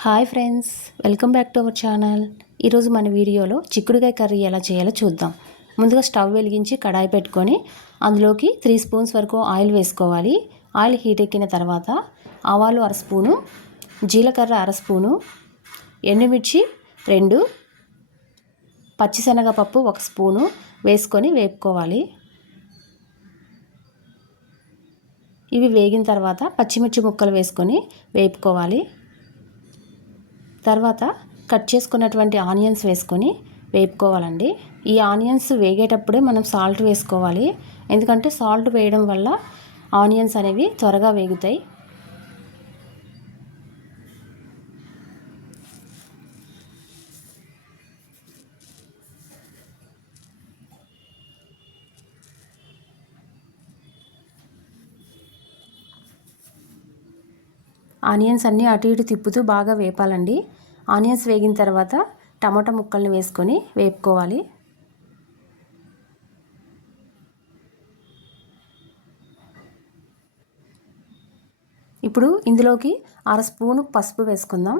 Hi friends, welcome back to our channel. ఈరోజు మన వీడియోలో చిక్కుడుకాయ కర్రీ ఎలా చేయాలో చూద్దాం. ముందుగా స్టవ్ వెలిగించి కడాయి పెట్టుకొని అందులోకి 3 స్పూన్స్ వరకు ఆయిల్ వేసుకోవాలి. ఆయిల్ హీట్ ఎక్కిన తర్వాత ఆవాలు 1 స్పూను, జీలకర్ర 1 స్పూను, ఎండుమిర్చి 2, పచ్చిశనగపప్పు 1 స్పూను వేసుకొని వేపుకోవాలి. ఇవి వేగిన తర్వాత పచ్చిమిర్చి ముక్కలు వేసుకొని వేపుకోవాలి. తర్వాత కట్ చేసుకున్నటువంటి ఆనియన్స్ వేసుకొని వేపుకోవాలండి. ఈ ఆనియన్స్ వేగేటప్పుడే మనం సాల్ట్ వేసుకోవాలి, ఎందుకంటే సాల్ట్ వేయడం వల్ల ఆనియన్స్ అనేవి త్వరగా వేగుతాయి. ఆనియన్స్ అన్నీ అటు ఇటు తిప్పుతూ బాగా వేపాలండి. ఆనియన్స్ వేగిన తర్వాత టమాటా ముక్కల్ని వేసుకొని వేపుకోవాలి. ఇప్పుడు ఇందులోకి 1/2 స్పూను పసుపు వేసుకుందాం.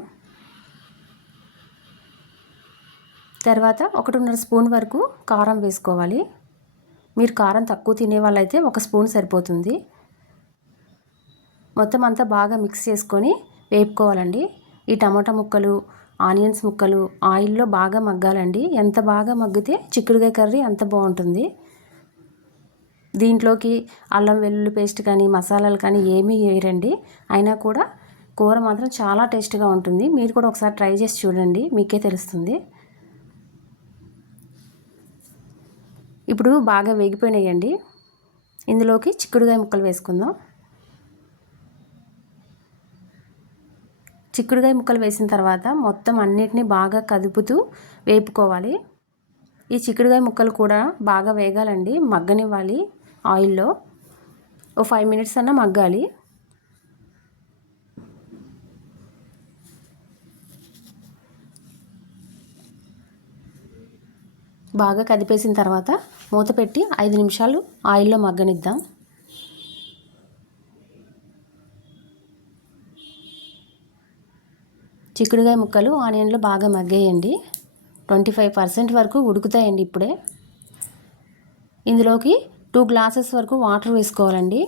తర్వాత 1.5 స్పూన్ వరకు కారం వేసుకోవాలి. మీరు కారం తక్కువ తినే వాళ్ళైతే 1 స్పూన్ సరిపోతుంది. మొత్తం అంతా బాగా మిక్స్ చేసుకొని వేపుకోవాలండి. ఈ టమాటా ముక్కలు, ఆనియన్స్ ముక్కలు ఆయిల్లో బాగా మగ్గాలండి. ఎంత బాగా మగ్గితే చిక్కుడుకాయ కర్రీ అంత బాగుంటుంది. దీంట్లోకి అల్లం వెల్లుల్లి పేస్ట్ కానీ మసాలాలు కానీ ఏమీ వేయరండి. అయినా కూడా కూర మాత్రం చాలా టేస్ట్గా ఉంటుంది. మీరు కూడా ఒకసారి ట్రై చేసి చూడండి, మీకే తెలుస్తుంది. ఇప్పుడు బాగా వేగిపోయినాయండి. ఇందులోకి చిక్కుడుకాయ ముక్కలు వేసుకుందాం. చిక్కుడుకాయ ముక్కలు వేసిన తర్వాత మొత్తం అన్నిటినీ బాగా కదుపుతూ వేపుకోవాలి. ఈ చిక్కుడుకాయ ముక్కలు కూడా బాగా వేగాలండి, మగ్గనివ్వాలి ఆయిల్లో. 5 మినిట్స్ అన్నా మగ్గాలి. బాగా కదిపేసిన తర్వాత మూత పెట్టి 5 నిమిషాలు ఆయిల్లో మగ్గనిద్దాం. చిక్కుడుకాయ ముక్కలు ఆనియన్లో బాగా మగ్గేయండి. 25% వరకు ఉడుకుతాయండి. ఇప్పుడే ఇందులోకి 2 గ్లాసెస్ వరకు వాటర్ వేసుకోవాలండి.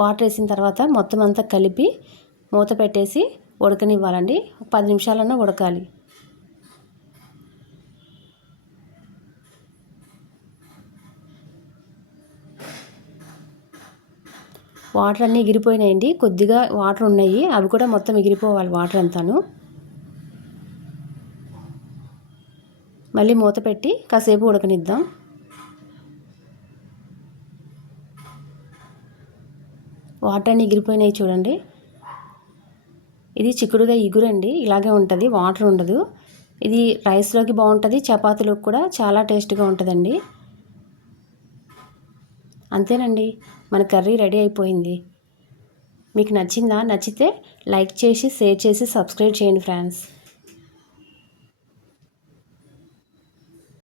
వాటర్ వేసిన తర్వాత మొత్తం అంతా కలిపి మూత పెట్టేసి ఉడకనివ్వాలండి. 10 నిమిషాలన్నా ఉడకాలి. వాటర్ అన్నీ ఎగిరిపోయినాయండి. కొద్దిగా వాటర్ ఉన్నాయి, అవి కూడా మొత్తం ఎగిరిపోవాలి వాటర్ అంతాను. మళ్ళీ మూత పెట్టి కాసేపు ఉడకనిద్దాం. వాటర్ అన్నీ ఎగిరిపోయినాయి చూడండి. ఇది చిక్కుడుగా ఇగురండి, ఇలాగే ఉంటుంది, వాటర్ ఉండదు. ఇది రైస్లోకి బాగుంటుంది, చపాతీలోకి కూడా చాలా టేస్ట్గా ఉంటుందండి. అంతేనండి, మన కర్రీ రెడీ అయిపోయింది. మీకు నచ్చిందా? నచ్చితే లైక్ చేసి, షేర్ చేసి, సబ్స్క్రైబ్ చేయండి ఫ్రెండ్స్.